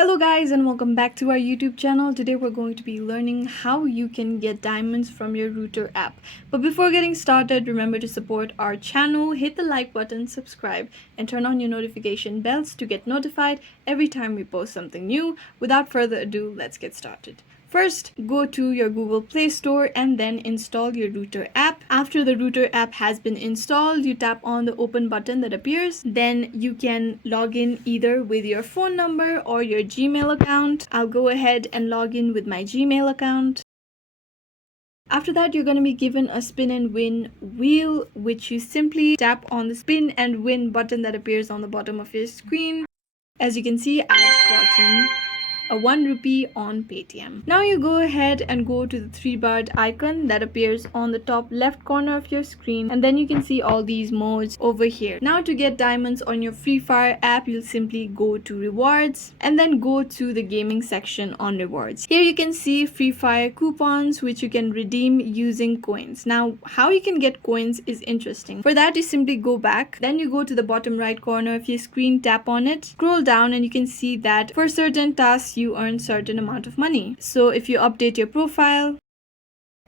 Hello guys and welcome back to our YouTube channel. Today we're going to be learning how you can get diamonds from your router app. But before getting started, remember to support our channel, hit the like button, subscribe, and turn on your notification bells to get notified every time we post something new. Without further ado, let's get started. First, go to your Google Play Store and then install your router app. After the router app has been installed, you tap on the open button that appears. Then you can log in either with your phone number or your Gmail account. I'll go ahead and log in with my Gmail account. After that, you're going to be given a spin and win wheel, which you simply tap on the spin and win button that appears on the bottom of your screen. As you can see, I've gotten a 1 rupee on Paytm. Now you go ahead and go to the 3-barred icon that appears on the top left corner of your screen, and then you can see all these modes over here. Now to get diamonds on your Free Fire app, you'll simply go to rewards and then go to the gaming section on rewards. Here you can see Free Fire coupons which you can redeem using coins. Now how you can get coins is interesting. For that, you simply go back, then you go to the bottom right corner of your screen, tap on it, scroll down, and you can see that for certain tasks you earn certain amount of money. So if you update your profile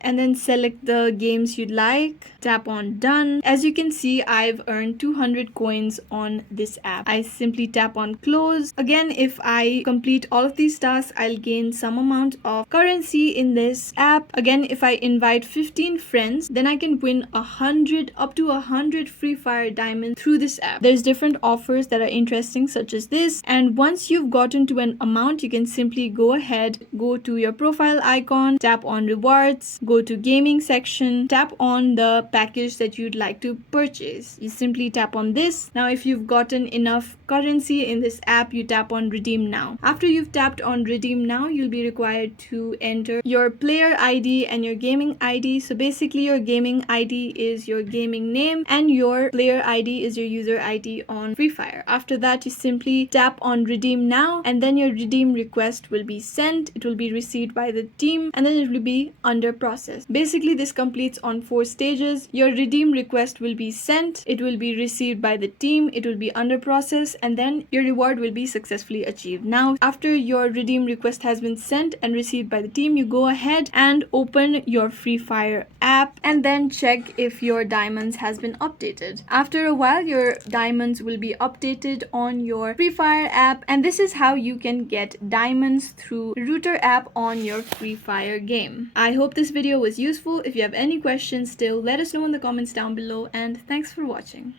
and then select the games you'd like, tap on done. As you can see, I've earned 200 coins on this app. I simply tap on close. Again, if I complete all of these tasks, I'll gain some amount of currency in this app. Again, if I invite 15 friends, then I can win up to 100 Free Fire diamonds through this app. There's different offers that are interesting, such as this, and once you've gotten to an amount, you can simply go ahead, go to your profile icon, tap on rewards, go to gaming section, tap on the package that you'd like to purchase. You simply tap on this. Now if you've gotten enough currency in this app, you tap on redeem now. After you've tapped on redeem now, you'll be required to enter your player ID and your gaming ID. So basically your gaming ID is your gaming name and your player ID is your user ID on Free Fire. After that, you simply tap on redeem now, and then your redeem request will be sent. It will be received by the team and then it will be under process. Basically, this completes on 4 stages. Your redeem request will be sent, it will be received by the team, it will be under process, and then your reward will be successfully achieved. Now, after your redeem request has been sent and received by the team, you go ahead and open your Free Fire app and then check if your diamonds has been updated. After a while, your diamonds will be updated on your Free Fire app, and this is how you can get diamonds through router app on your Free Fire game. I hope this video was useful. If you have any questions still, let us know in the comments down below, and thanks for watching.